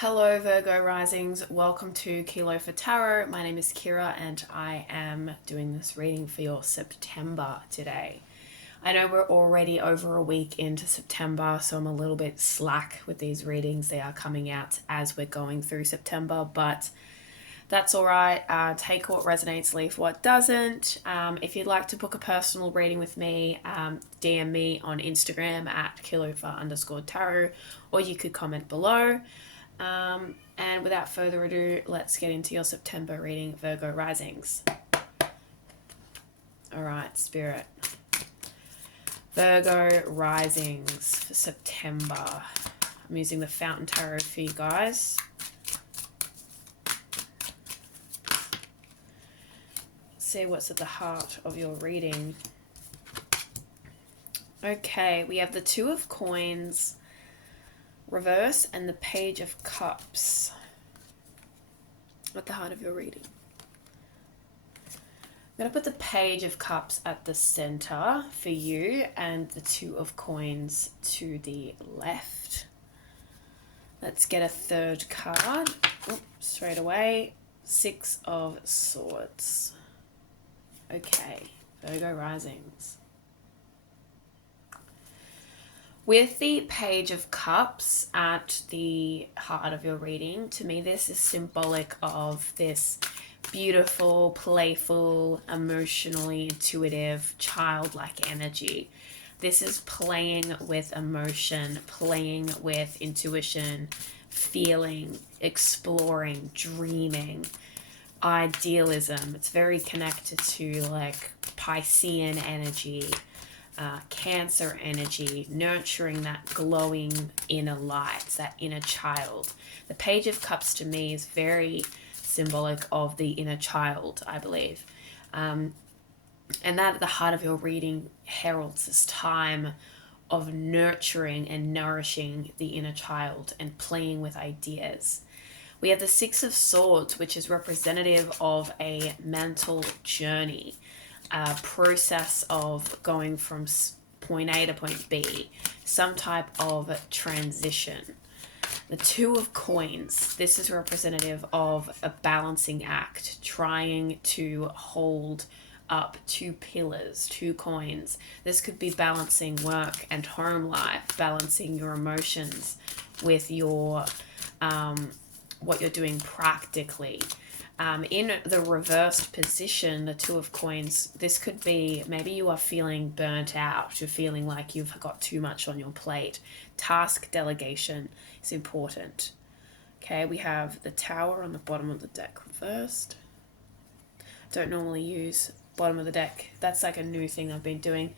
Hello Virgo risings, welcome to Kilofa Tarot. My name is Kira and I am doing this reading for your September today. I know we're already over a week into September, so I'm a little bit slack with these readings. They are coming out as we're going through September, but that's all right. Take what resonates, leave what doesn't. If you'd like to book a personal reading with me, DM me on Instagram at Kilofa_tarot, or you could comment below. And without further ado, let's get into your September reading, Virgo risings. All right, Spirit. Virgo risings for September. I'm using the Fountain Tarot for you guys. Let's see what's at the heart of your reading. Okay, we have the Two of Coins reverse and the Page of Cups at the heart of your reading. I'm going to put the Page of Cups at the center for you and the Two of Coins to the left. Let's get a third card. Straight away. Six of Swords. Okay, Virgo risings. With the Page of Cups at the heart of your reading, to me this is symbolic of this beautiful, playful, emotionally intuitive, childlike energy. This is playing with emotion, playing with intuition, feeling, exploring, dreaming, idealism. It's very connected to like Piscean energy, Cancer energy, nurturing that glowing inner light, that inner child. The Page of Cups to me is very symbolic of the inner child, I believe. And that at the heart of your reading heralds this time of nurturing and nourishing the inner child and playing with ideas. We have the Six of Swords, which is representative of a mental journey, a process of going from point A to point B, some type of transition. The Two of Coins, this is representative of a balancing act, trying to hold up two pillars, two coins. This could be balancing work and home life, balancing your emotions with your what you're doing practically. In the reversed position, the Two of Coins, this could be maybe you are feeling burnt out. You're feeling like you've got too much on your plate. Task delegation is important. Okay, we have the Tower on the bottom of the deck reversed. Don't normally use bottom of the deck. That's like a new thing I've been doing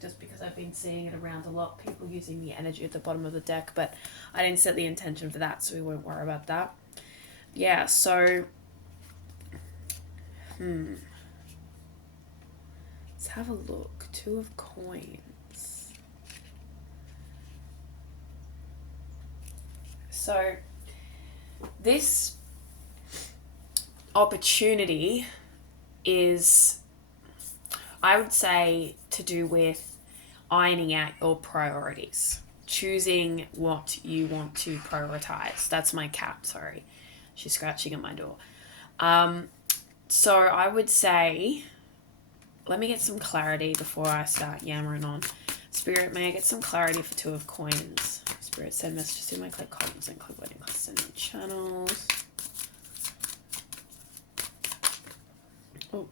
just because I've been seeing it around a lot. People using the energy at the bottom of the deck, but I didn't set the intention for that, so we won't worry about that. Yeah, so let's have a look. Two of Coins. So this opportunity is, I would say, to do with ironing out your priorities, choosing what you want to prioritize. That's my cat, sorry. She's scratching at my door. So I would say, let me get some clarity before I start yammering on. Spirit, may I get some clarity for Two of Coins? Spirit, send messages to my click comments and click wedding class and channels. Oh.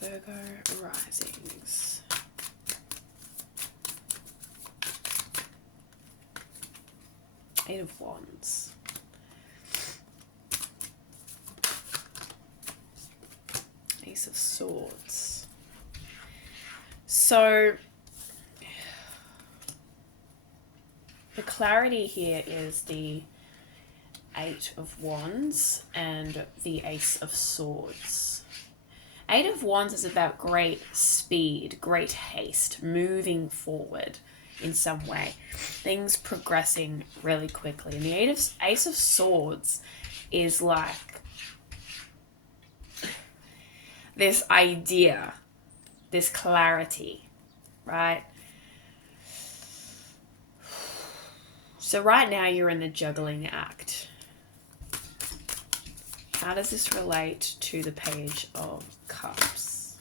Virgo risings. Eight of Wands. Ace of Swords. So the clarity here is the Eight of Wands and the Ace of Swords. Eight of Wands is about great speed, great haste, moving forward in some way, things progressing really quickly. And the Ace of Swords is like this idea, this clarity, right? So right now you're in the juggling act. How does this relate to the Page of Cups?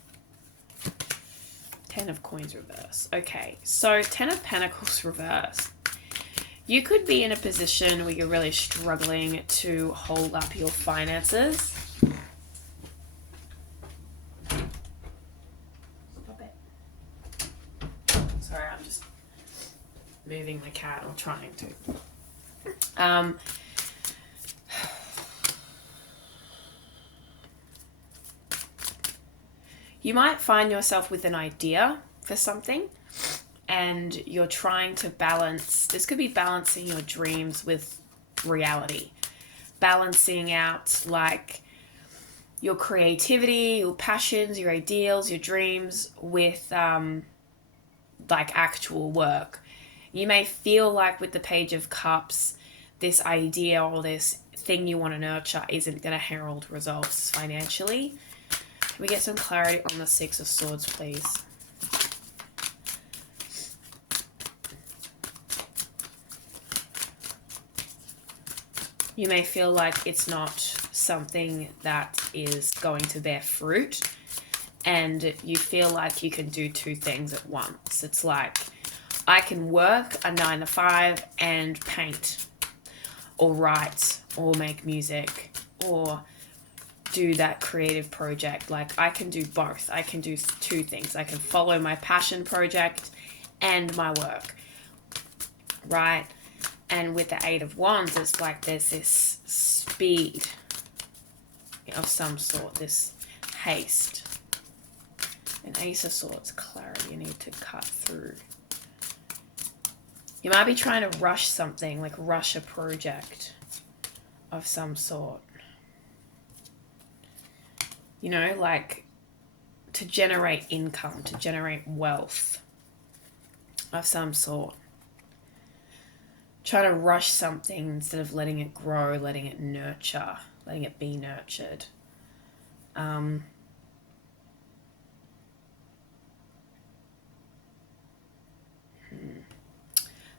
10 of Coins reverse. Okay, so 10 of Pentacles reverse. You could be in a position where you're really struggling to hold up your finances. Stop it. Sorry, I'm just moving my cat or trying to. You might find yourself with an idea for something and you're trying to balance. This could be balancing your dreams with reality. Balancing out like your creativity, your passions, your ideals, your dreams with like actual work. You may feel like with the Page of Cups, this idea or this thing you want to nurture isn't going to herald results financially. Can we get some clarity on the Six of Swords, please? You may feel like it's not something that is going to bear fruit, and you feel like you can do two things at once. It's like, I can work a 9 to 5 and paint, or write, or make music, or do that creative project. Like, I can do both. I can do two things. I can follow my passion project and my work, right? And with the Eight of Wands, it's like there's this speed of some sort, this haste. An Ace of Swords, clarity. You need to cut through. You might be trying to rush something, like rush a project of some sort. You know, like to generate income, to generate wealth of some sort. Try to rush something instead of letting it grow, letting it nurture, letting it be nurtured.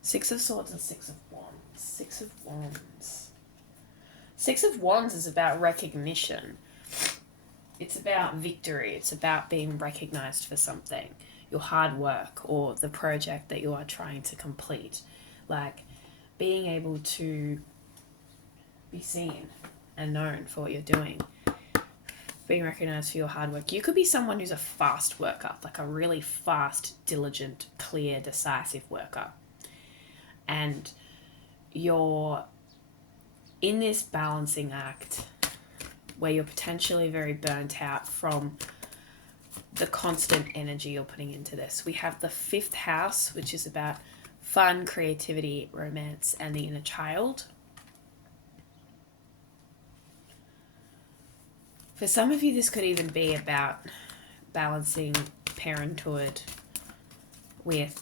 Six of Swords and Six of Wands. Six of Wands. Six of Wands is about recognition. It's about victory. It's about being recognized for something. Your hard work or the project that you are trying to complete. Like being able to be seen and known for what you're doing. Being recognized for your hard work. You could be someone who's a fast worker, like a really fast, diligent, clear, decisive worker. And you're in this balancing act where you're potentially very burnt out from the constant energy you're putting into this. We have the 5th house, which is about fun, creativity, romance, and the inner child. For some of you, this could even be about balancing parenthood with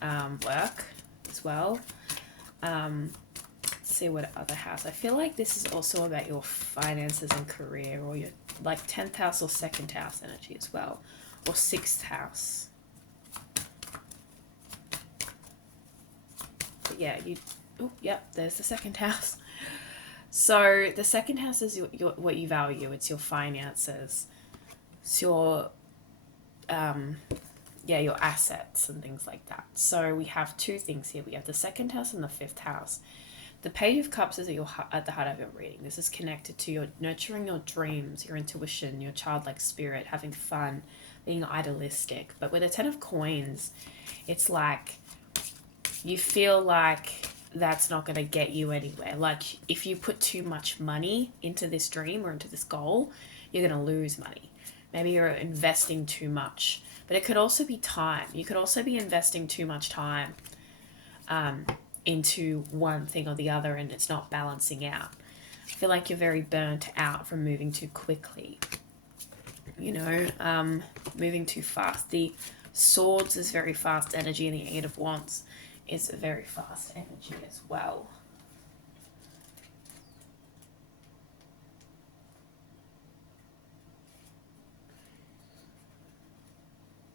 work as well. Let's see what other house. I feel like this is also about your finances and career, or your like 10th house or 2nd house energy as well, or 6th house. But yeah, there's the 2nd house. So the 2nd house is your what you value. It's your finances. It's your your assets and things like that. So we have two things here. We have the 2nd house and the 5th house. The Page of Cups is at the heart of your reading. This is connected to your nurturing your dreams, your intuition, your childlike spirit, having fun, being idealistic. But with the 10 of Coins, it's like you feel like that's not going to get you anywhere. Like if you put too much money into this dream or into this goal, you're going to lose money. Maybe you're investing too much. But it could also be time. You could also be investing too much time into one thing or the other, and it's not balancing out. I feel like you're very burnt out from moving too quickly. You know, moving too fast. The Swords is very fast energy, and the 8 of Wands is very fast energy as well.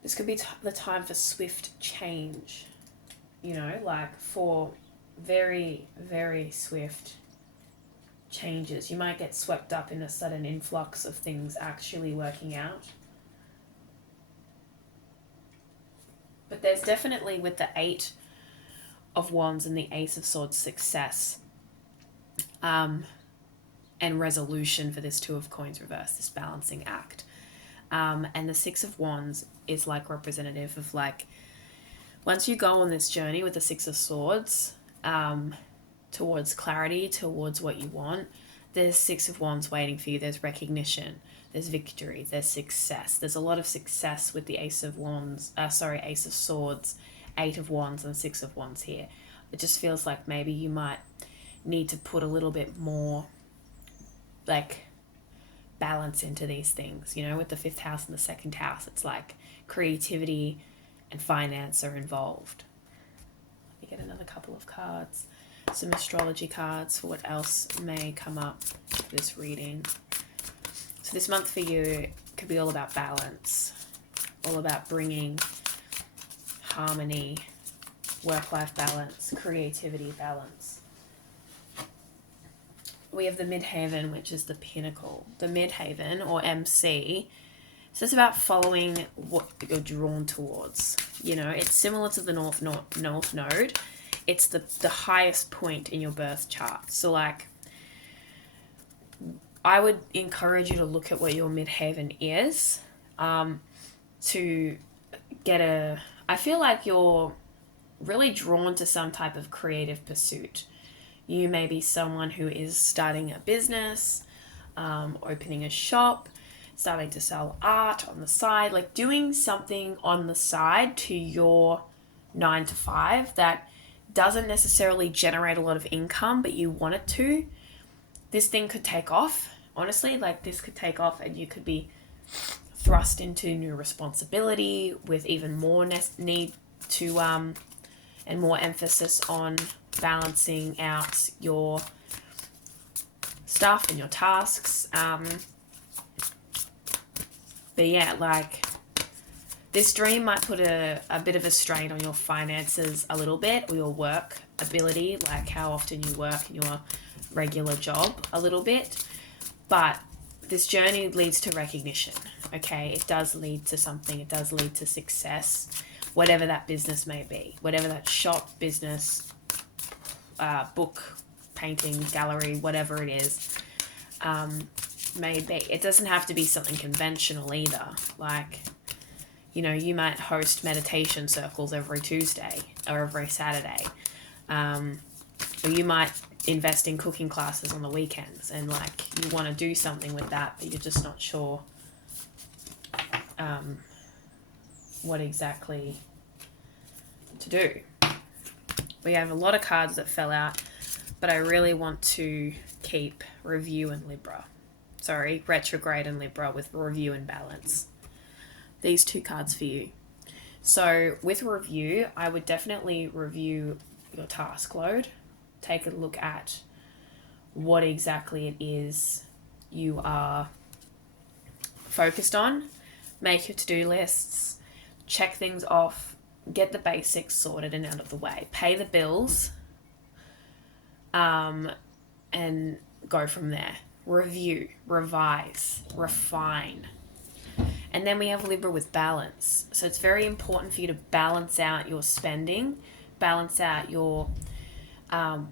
This could be the time for swift change, you know, like for very, very swift changes. You might get swept up in a sudden influx of things actually working out. But there's definitely, with the 8 of Wands and the Ace of Swords, success and resolution for this 2 of Coins reverse, this balancing act. And the 6 of Wands is like representative of like, once you go on this journey with the 6 of Swords towards clarity, towards what you want, there's 6 of Wands waiting for you. There's recognition, there's victory, there's success. There's a lot of success with the Ace of Wands, Ace of Swords, 8 of Wands and 6 of Wands here. It just feels like maybe you might need to put a little bit more like balance into these things, you know, with the 5th house and the 2nd house. It's like creativity and finance are involved. Let me get another couple of cards, some astrology cards for what else may come up for this reading. So this month for you could be all about balance, all about bringing harmony, work-life balance, creativity balance. We have the midhaven, which is the pinnacle. The midhaven, or MC, so it's about following what you're drawn towards. You know, it's similar to the north node. It's the highest point in your birth chart. So like, I would encourage you to look at what your midhaven is to get I feel like you're really drawn to some type of creative pursuit. You may be someone who is starting a business, opening a shop, starting to sell art on the side, like doing something on the side to your 9 to 5 that doesn't necessarily generate a lot of income, but you want it to. This thing could take off, honestly, like this could take off and you could be thrust into new responsibility with even more need to, and more emphasis on balancing out your stuff and your tasks. But yeah, like this dream might put a bit of a strain on your finances a little bit, or your work ability, like how often you work in your regular job a little bit. But this journey leads to recognition, okay? It does lead to something. It does lead to success, whatever that business may be, whatever that shop, business, book, painting, gallery, whatever it is, may be. It doesn't have to be something conventional either. Like, you know, you might host meditation circles every Tuesday or every Saturday. Or you might invest in cooking classes on the weekends, and like you want to do something with that, but you're just not sure what exactly to do. We have a lot of cards that fell out, but I really want to keep Review and Libra. Sorry, Retrograde and Libra with Review and Balance. These 2 cards for you. So with Review, I would definitely review your task load. Take a look at what exactly it is you are focused on. Make your to-do lists. Check things off. Get the basics sorted and out of the way. Pay the bills. And go from there. Review, revise, refine. And then we have Libra with balance. So it's very important for you to balance out your spending, balance out your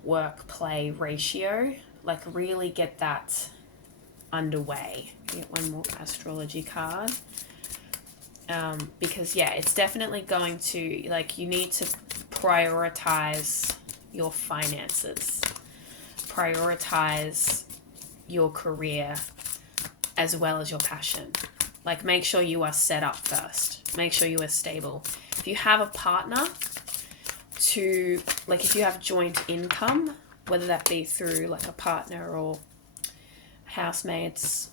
work-play ratio, like really get that underway. Get one more astrology card. Because yeah, it's definitely going to, like, you need to prioritize your finances, prioritize your career as well as your passion. Like, make sure you are set up first. Make sure you are stable. If you have a partner if you have joint income, whether that be through like a partner or housemates,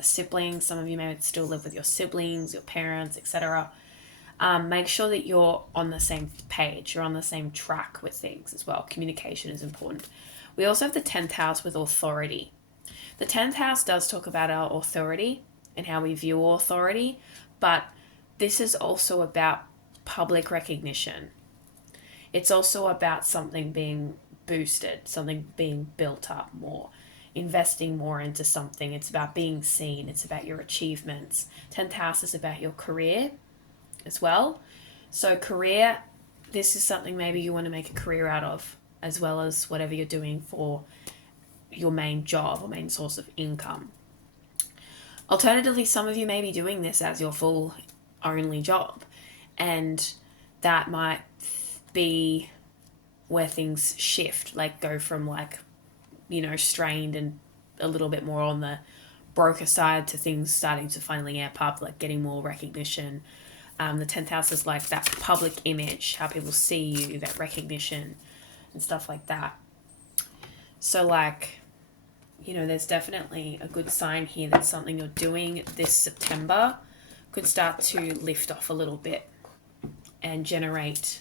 siblings, some of you may still live with your siblings, your parents, etc. Make sure that you're on the same page, you're on the same track with things as well. Communication is important. We also have the 10th house with authority. The 10th house does talk about our authority and how we view authority, but this is also about public recognition. It's also about something being boosted, something being built up more, investing more into something. It's about being seen. It's about your achievements. 10th house is about your career as well. So career, this is something maybe you want to make a career out of, as well as whatever you're doing for your main job or main source of income. Alternatively, some of you may be doing this as your full only job, and that might be where things shift, like go from like, strained and a little bit more on the broker side to things starting to finally amp up, like getting more recognition. The 10th house is like that public image, how people see you, that recognition and stuff like that. So like, there's definitely a good sign here that something you're doing this September could start to lift off a little bit and generate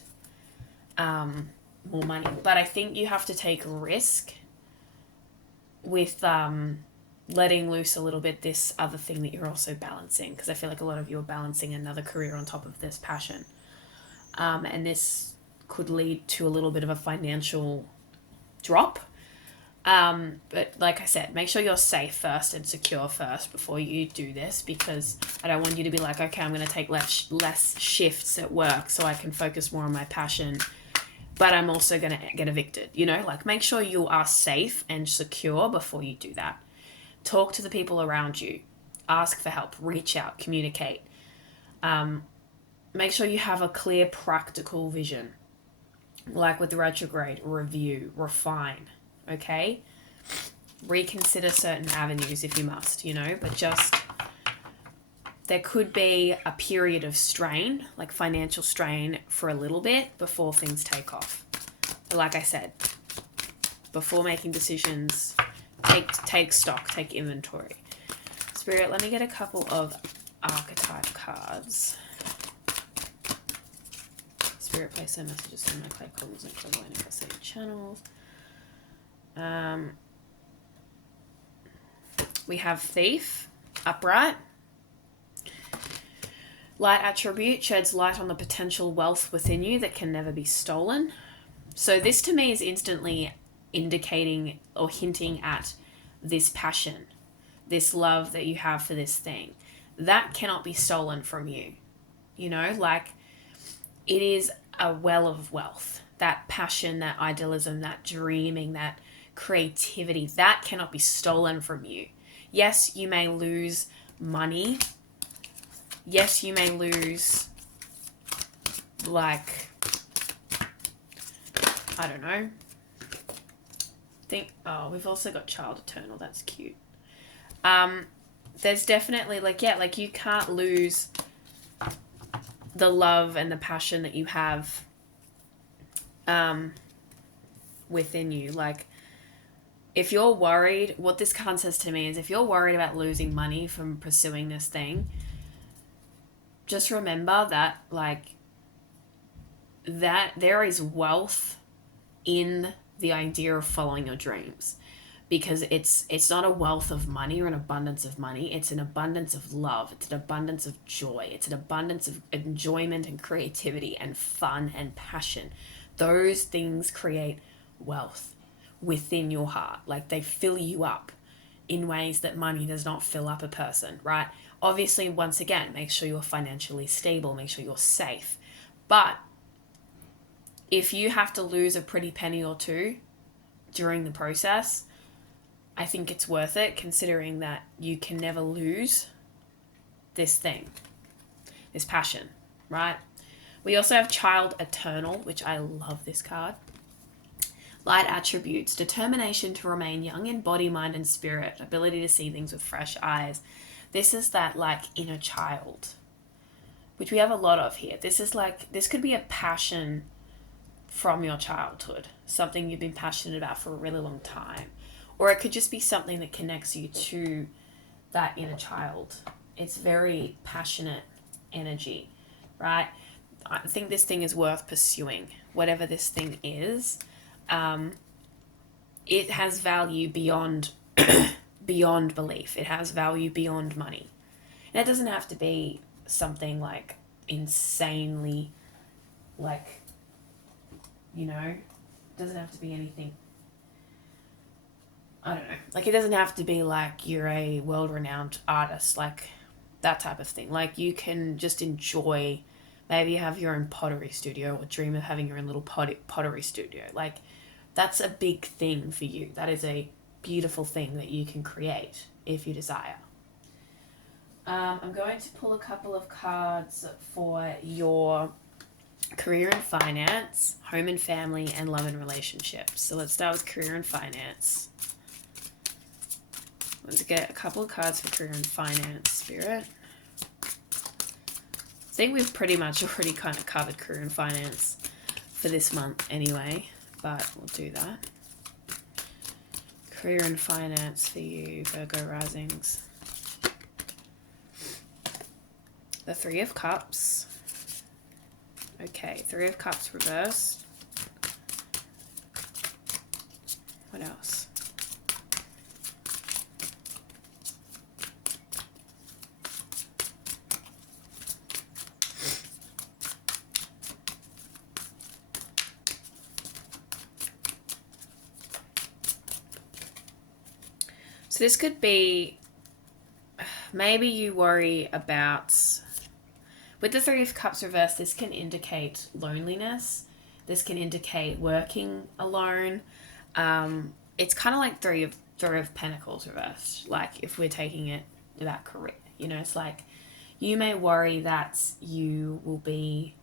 more money. But I think you have to take a risk with letting loose a little bit this other thing that you're also balancing, because I feel like a lot of you are balancing another career on top of this passion. And this could lead to a little bit of a financial drop. But like I said, make sure you're safe first and secure first before you do this, because I don't want you to be like, okay, I'm going to take less shifts at work so I can focus more on my passion, but I'm also going to get evicted, like make sure you are safe and secure before you do that. Talk to the people around you, ask for help, reach out, communicate. Make sure you have a clear, practical vision, like with the retrograde, review, refine. Okay, reconsider certain avenues if you must, but just there could be a period of strain, like financial strain for a little bit before things take off. But like I said, before making decisions, take stock, take inventory. Spirit, let me get a couple of archetype cards. Spirit, place their messages in my clay columns and clairvoyant and custodian channels. We have Thief, upright. Light attribute sheds light on the potential wealth within you that can never be stolen. So this to me is instantly indicating or hinting at this passion, this love that you have for this thing. That cannot be stolen from you. Like it is a well of wealth. That passion, that idealism, that dreaming, that creativity, that cannot be stolen from you. Yes, you may lose money. Yes, you may lose, like, I don't know. We've also got Child Eternal. That's cute. There's definitely, you can't lose the love and the passion that you have within you. Like, if you're worried, what this card says to me is if you're worried about losing money from pursuing this thing, just remember that, that there is wealth in the idea of following your dreams, because it's not a wealth of money or an abundance of money. It's an abundance of love. It's an abundance of joy. It's an abundance of enjoyment and creativity and fun and passion. Those things create wealth within your heart. Like, they fill you up in ways that money does not fill up a person, right? Obviously, once again, make sure you're financially stable, make sure you're safe. But if you have to lose a pretty penny or two during the process, I think it's worth it, considering that you can never lose this thing, this passion, right? We also have Child Eternal, which I love this card. Light attributes: determination to remain young in body, mind, and spirit, ability to see things with fresh eyes. This is that, inner child, which we have a lot of here. This could be a passion from your childhood, something you've been passionate about for a really long time. Or it could just be something that connects you to that inner child. It's very passionate energy, right? I think this thing is worth pursuing, whatever this thing is. It has value beyond beyond belief. It has value beyond money. And it doesn't have to be something insanely you know? It doesn't have to be anything, I don't know. Like, it doesn't have to be like you're a world-renowned artist, like that type of thing. Like, you can just enjoy, maybe you have your own pottery studio or dream of having your own little pottery studio. Like, that's a big thing for you. That is a beautiful thing that you can create if you desire. I'm going to pull a couple of cards for your career and finance, home and family, and love and relationships. So let's start with career and finance. Let's get a couple of cards for career and finance, Spirit. I think we've pretty much already kind of covered career and finance for this month anyway, but we'll do that. Career and finance for you, Virgo risings. The Three of Cups. Okay, Three of Cups reversed. What else? So this could be, maybe you worry about, with the Three of Cups reversed, this can indicate loneliness. This can indicate working alone. It's kind of like Three of Pentacles reversed. Like, if we're taking it to that career, you know, it's like you may worry that you will be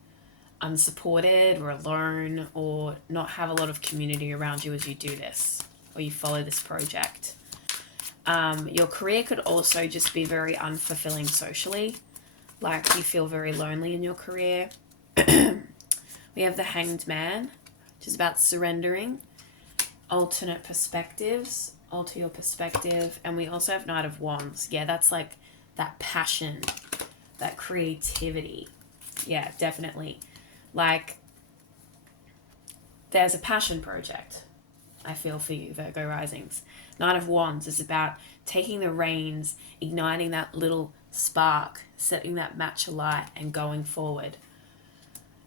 unsupported or alone or not have a lot of community around you as you do this or you follow this project. Your career could also just be very unfulfilling socially. Like, you feel very lonely in your career. We have the Hanged Man, which is about surrendering. Alternate perspectives, alter your perspective. And we also have Knight of Wands. Yeah, that's like that passion, that creativity. Yeah, definitely. Like, there's a passion project, I feel, for you, Virgo risings. Knight of Wands is about taking the reins, igniting that little spark, setting that match alight and going forward.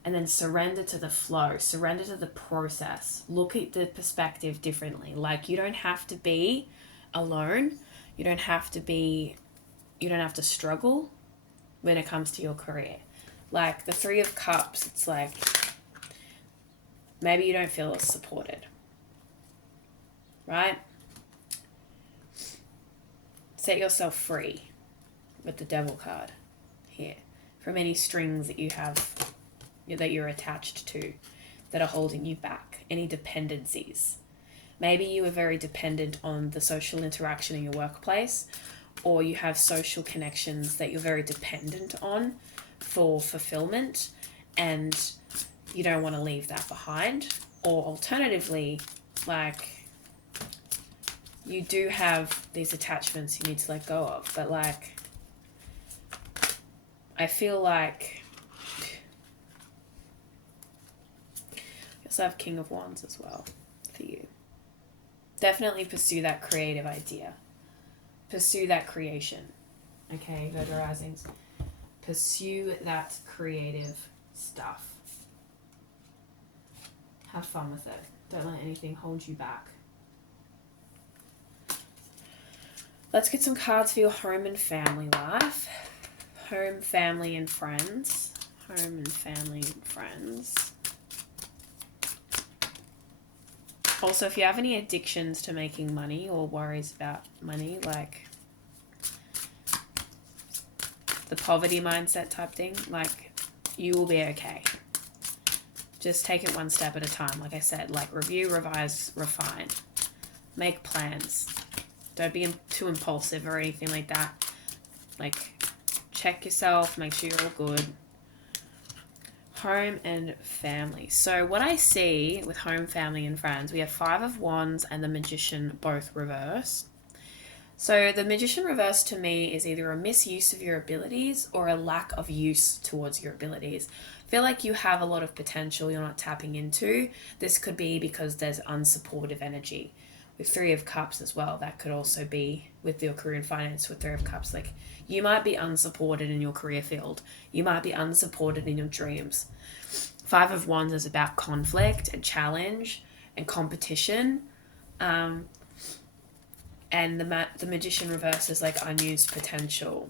And then surrender to the flow, surrender to the process. Look at the perspective differently. Like, you don't have to be alone. You don't have to struggle when it comes to your career. Like, the Three of Cups, it's like, maybe you don't feel as supported, right? Set yourself free with the Devil card here from any strings that you have, that you're attached to, that are holding you back, any dependencies. Maybe you are very dependent on the social interaction in your workplace, or you have social connections that you're very dependent on for fulfillment, and you don't want to leave that behind. Or alternatively, like, you do have these attachments you need to let go of, but like, I feel like you also have King of Wands as well for you. Definitely pursue that creative idea. Pursue that creation. Okay, Virgo risings. Pursue that creative stuff. Have fun with it. Don't let anything hold you back. Let's get some cards for your home and family life. Home, family, and friends. Home and family and friends. Also, if you have any addictions to making money or worries about money, like the poverty mindset type thing, like, you will be okay. Just take it one step at a time. Like I said, like, review, revise, refine. Make plans. Don't be too impulsive or anything like that. Like, check yourself, make sure you're all good. Home and family. So what I see with home, family, and friends, we have Five of Wands and the Magician both reversed. So the Magician reversed to me is either a misuse of your abilities or a lack of use towards your abilities. I feel like you have a lot of potential you're not tapping into. This could be because there's unsupportive energy. with Three of Cups as well, that could also be with your career and finance with Three of Cups. Like, you might be unsupported in your career field. You might be unsupported in your dreams. Five of Wands is about conflict and challenge and competition. And the Magician reverse is like unused potential.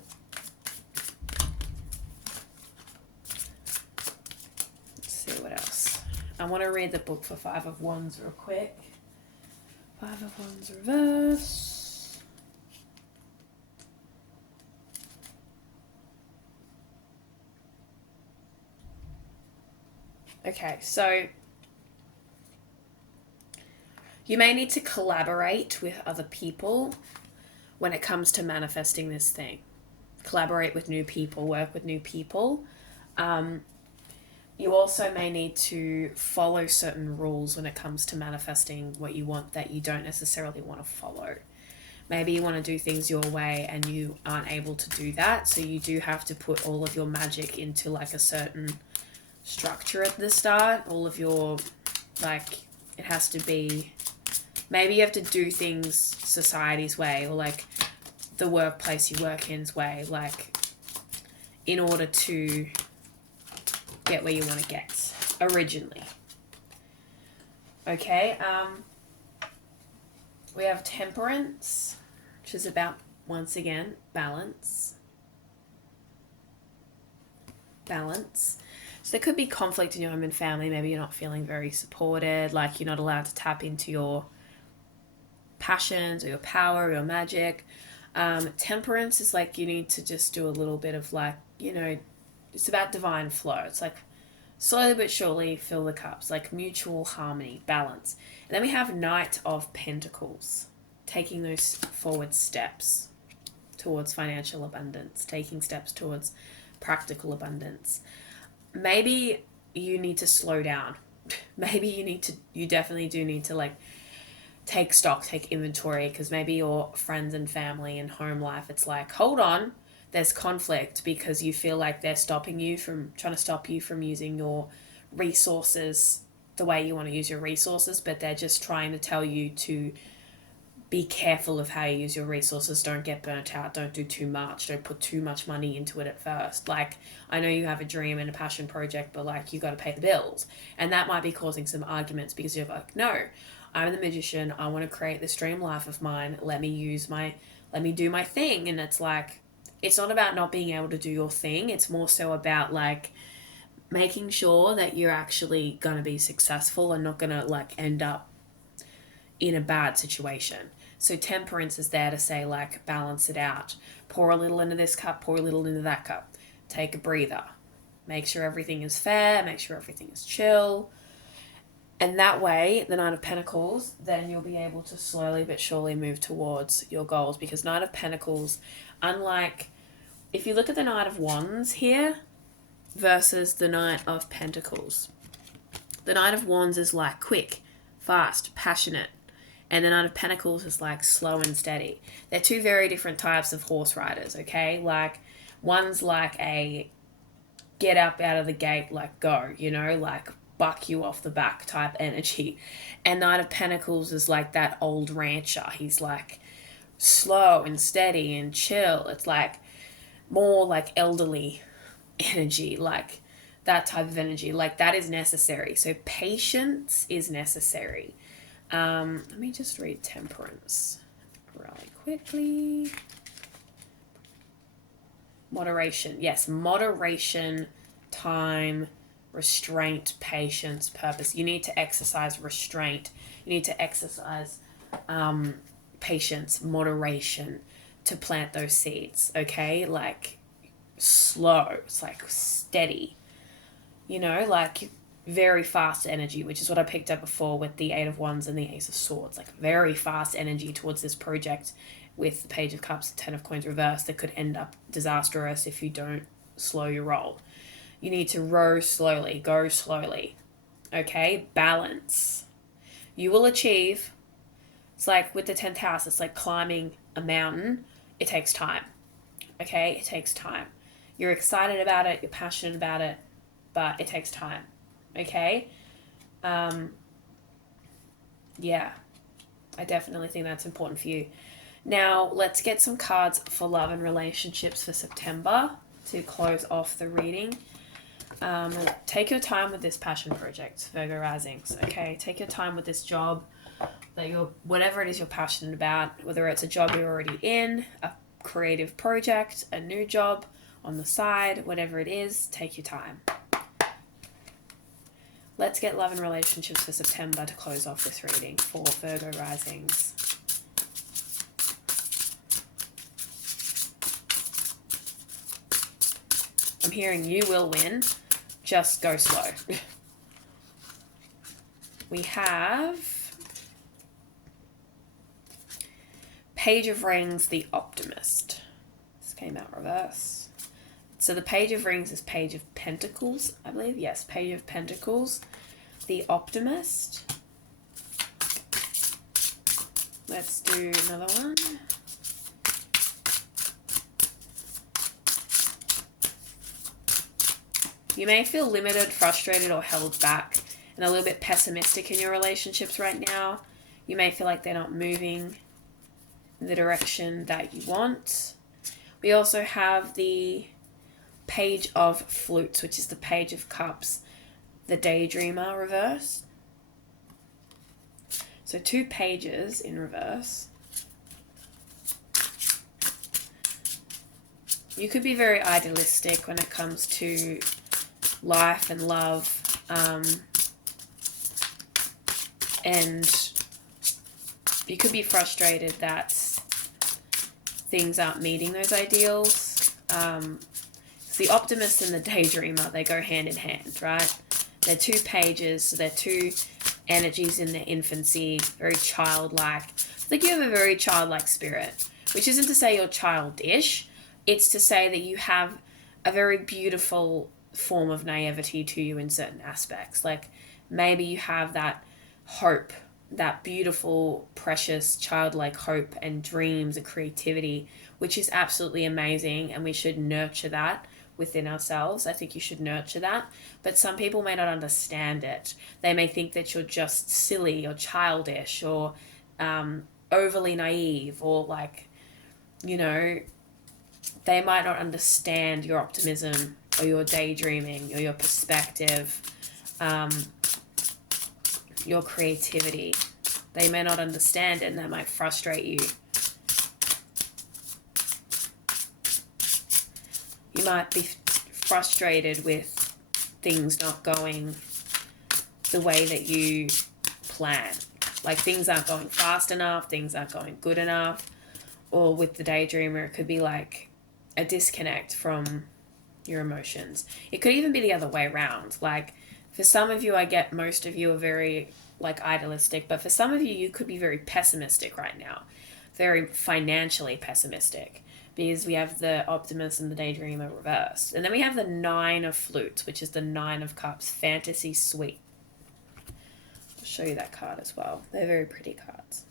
Let's see what else. I want to read the book for Five of Wands real quick. Five of Wands reverse. Okay, so you may need to collaborate with other people when it comes to manifesting this thing. Collaborate with new people, work with new people. You also may need to follow certain rules when it comes to manifesting what you want that you don't necessarily want to follow. Maybe you want to do things your way and you aren't able to do that, so you do have to put all of your magic into like a certain structure at the start. All of your, like, it has to be, maybe you have to do things society's way, or like the workplace you work in's way, like, in order to get where you want to get originally. Okay, we have Temperance, which is about, once again, balance. So there could be conflict in your home and family. Maybe you're not feeling very supported, like you're not allowed to tap into your passions or your power or your magic. Temperance is like you need to just do a little bit of like, you know, it's about divine flow. It's like slowly but surely fill the cups, like mutual harmony, balance. And then we have Knight of Pentacles, taking those forward steps towards financial abundance, taking steps towards practical abundance. Maybe you need to slow down. Maybe you definitely do need to like take stock, take inventory, because maybe your friends and family and home life, it's like, hold on, there's conflict because you feel like they're trying to stop you from using your resources the way you want to use your resources, but they're just trying to tell you to be careful of how you use your resources. Don't get burnt out. Don't do too much. Don't put too much money into it at first. Like, I know you have a dream and a passion project, but like, you got to pay the bills. And that might be causing some arguments because you're like, no, I'm the magician. I want to create this dream life of mine. Let me do my thing. And it's like, it's not about not being able to do your thing. It's more so about like making sure that you're actually going to be successful and not going to like end up in a bad situation. So Temperance is there to say like, balance it out. Pour a little into this cup, pour a little into that cup. Take a breather. Make sure everything is fair. Make sure everything is chill. And that way, the Knight of Pentacles, then you'll be able to slowly but surely move towards your goals. Because Knight of Pentacles, unlike, if you look at the Knight of Wands here versus the Knight of Pentacles, the Knight of Wands is like quick, fast, passionate. And the Knight of Pentacles is like slow and steady. They're two very different types of horse riders, okay? Like, one's like a get up out of the gate, like go, you know, like buck you off the back type energy. And Knight of Pentacles is like that old rancher. He's like slow and steady and chill. It's like more like elderly energy, like that type of energy. Like, that is necessary. So patience is necessary. Let me just read Temperance really quickly. Moderation. Yes, moderation, time, restraint, patience, purpose. You need to exercise restraint. You need to exercise patience, moderation to plant those seeds, okay? Like, slow. It's like steady. You know, like very fast energy, which is what I picked up before with the Eight of Wands and the Ace of Swords. Like, very fast energy towards this project with the Page of Cups, Ten of Coins reversed, that could end up disastrous if you don't slow your roll. You need to row slowly, go slowly. Okay? Balance. You will achieve. It's like with the 10th house, it's like climbing a mountain. It takes time. Okay? It takes time. You're excited about it, you're passionate about it, but it takes time. Okay? Yeah. I definitely think that's important for you. Now, let's get some cards for love and relationships for September to close off the reading. Take your time with this passion project, Virgo risings. Okay, take your time with this job that whatever it is you're passionate about, whether it's a job you're already in, a creative project, a new job on the side, whatever it is, take your time. Let's get love and relationships for September to close off this reading for Virgo risings. I'm hearing you will win. Just go slow. We have Page of Rings, the Optimist. This came out reverse. So the Page of Rings is Page of Pentacles, I believe. Yes, Page of Pentacles, the Optimist. Let's do another one. You may feel limited, frustrated, or held back and a little bit pessimistic in your relationships right now. You may feel like they're not moving in the direction that you want. We also have the Page of Flutes, which is the Page of Cups, the Daydreamer reverse. So 2 pages in reverse. You could be very idealistic when it comes to life and love, and you could be frustrated that things aren't meeting those ideals. So the optimist and the daydreamer, they go hand in hand, right? They're 2 pages, so they're 2 energies in their infancy, very childlike. I think you have a very childlike spirit, which isn't to say you're childish, it's to say that you have a very beautiful form of naivety to you in certain aspects. Like maybe you have that hope, that beautiful, precious, childlike hope and dreams and creativity, which is absolutely amazing, and we should nurture that within ourselves. I think you should nurture that, but some people may not understand it. They may think that you're just silly or childish or overly naive, or like, you know, they might not understand your optimism or your daydreaming or your perspective, your creativity. They may not understand it, and that might frustrate you. You might be frustrated with things not going the way that you plan. Like things aren't going fast enough, things aren't going good enough. Or with the daydreamer, it could be like a disconnect from your emotions. It could even be the other way around. Like for some of you, I get most of you are very like idealistic, but for some of you, you could be very pessimistic right now, very financially pessimistic, because we have the optimist and the daydreamer reversed. And then we have the 9 of Flutes, which is the 9 of Cups, Fantasy Suite. I'll show you that card as well. They're very pretty cards.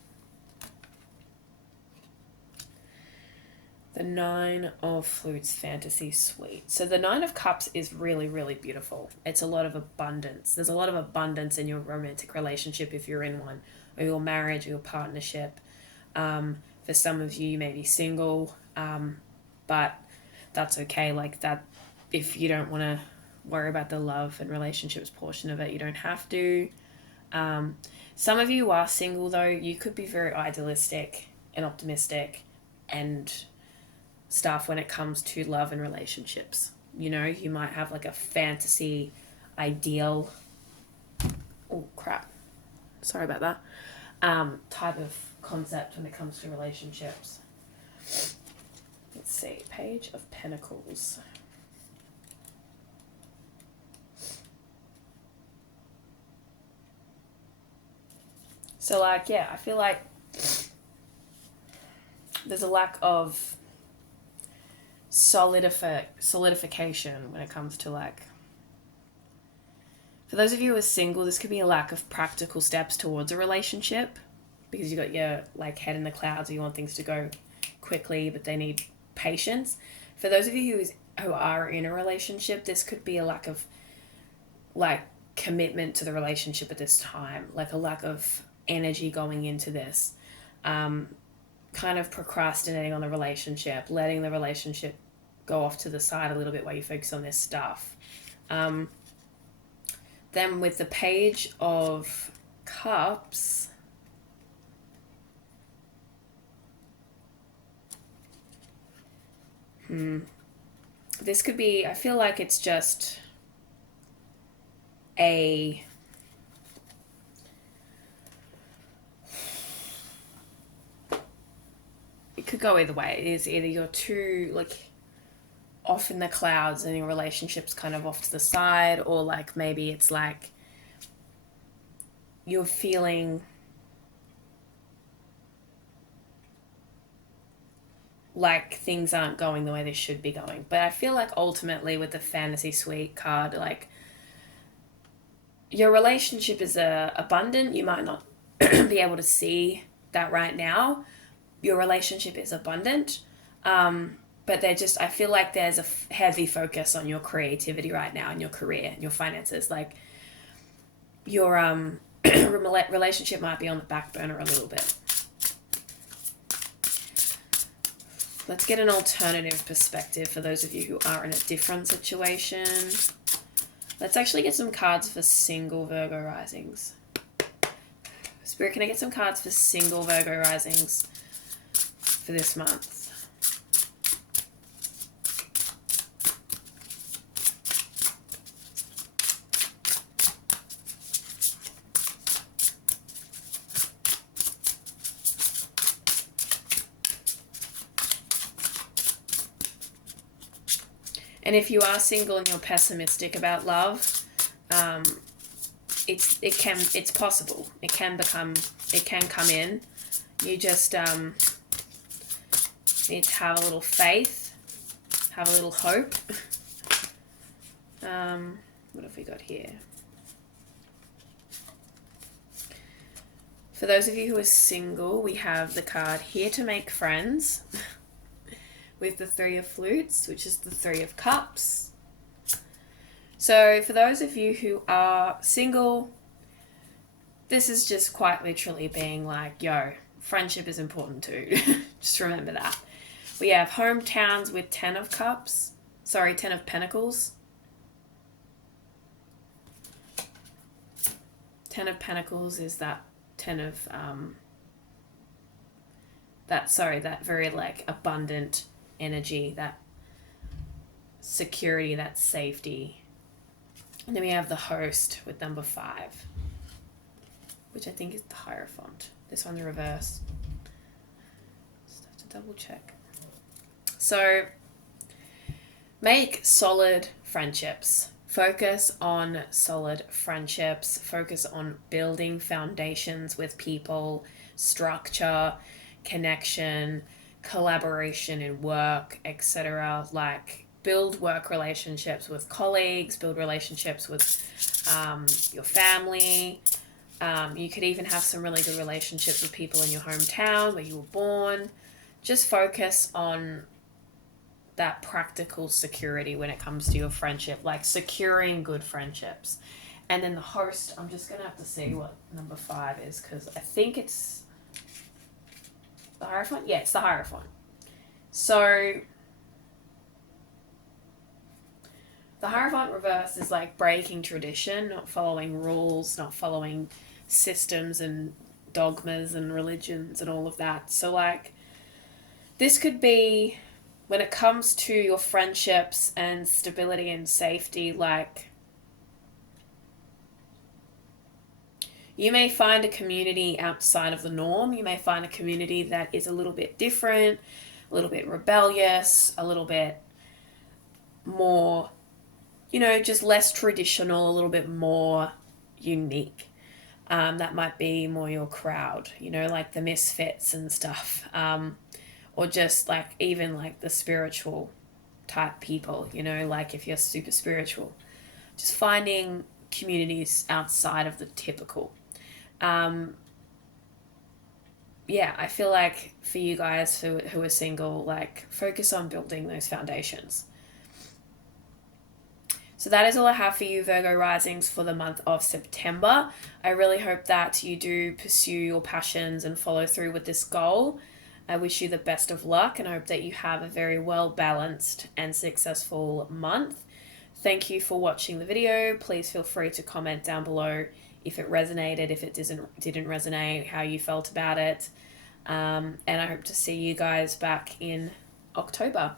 The 9 of Flutes, Fantasy Suite. So the 9 of Cups is really, really beautiful. It's a lot of abundance. There's a lot of abundance in your romantic relationship if you're in one, or your marriage, or your partnership. For some of you, you may be single, but that's okay. Like that, if you don't want to worry about the love and relationships portion of it, you don't have to. Some of you are single though. You could be very idealistic and optimistic and stuff when it comes to love and relationships. You know, you might have like a fantasy ideal, oh crap, sorry about that, type of concept when it comes to relationships. Let's see, Page of Pentacles. So like, yeah, I feel like there's a lack of solidification when it comes to like, for those of you who are single, this could be a lack of practical steps towards a relationship, because you got your like head in the clouds, or you want things to go quickly, but they need patience. For those of you who are in a relationship, this could be a lack of like commitment to the relationship at this time, like a lack of energy going into this. Kind of procrastinating on the relationship, letting the relationship go off to the side a little bit while you focus on this stuff. Then with the Page of Cups, this could be, I feel like it's just a it could go either way. It is either you're too like off in the clouds and your relationship's kind of off to the side, or like maybe it's like you're feeling like things aren't going the way they should be going. But I feel like ultimately with the Fantasy Suite card, like your relationship is abundant. You might not be able to see that right now. Your relationship is abundant. But I feel like there's a heavy focus on your creativity right now and your career and your finances. Like your relationship might be on the back burner a little bit. Let's get an alternative perspective for those of you who are in a different situation. Let's actually get some cards for single Virgo risings. Spirit, can I get some cards for single Virgo risings for this month? And if you are single and you're pessimistic about love, it's possible. It can come in. You just need to have a little faith, have a little hope. What have we got here? For those of you who are single, we have the card Here to Make Friends. With the Three of Flutes, which is the Three of Cups. So for those of you who are single, this is just quite literally being like, yo, friendship is important too. Just remember that. We have hometowns with Ten of Pentacles. Ten of Pentacles is that that very like abundant energy, that security, that safety. And then we have the Host with number 5, which I think is the Hierophant. This one's reversed. Just have to double check. So make solid friendships. Focus on solid friendships. Focus on building foundations with people, structure, connection, collaboration in work, etc. Like build work relationships with colleagues, build relationships with your family. You could even have some really good relationships with people in your hometown where you were born. Just focus on that practical security when it comes to your friendship, like securing good friendships. And then the Host, I'm just going to have to see what number 5 is, because I think it's the Hierophant? Yeah, it's the Hierophant. So the Hierophant reverse is like breaking tradition, not following rules, not following systems and dogmas and religions and all of that. So like this could be, when it comes to your friendships and stability and safety, like you may find a community outside of the norm. You may find a community that is a little bit different, a little bit rebellious, a little bit more, just less traditional, a little bit more unique. That might be more your crowd, like the misfits and stuff. Or just like even like the spiritual type people, like if you're super spiritual. Just finding communities outside of the typical. I feel like for you guys who are single, like focus on building those foundations. So that is all I have for you, Virgo risings, for the month of September. I really hope that you do pursue your passions and follow through with this goal. I wish you the best of luck and I hope that you have a very well balanced and successful month. Thank you for watching the video. Please feel free to comment down below if it resonated, if it didn't resonate, how you felt about it. And I hope to see you guys back in October.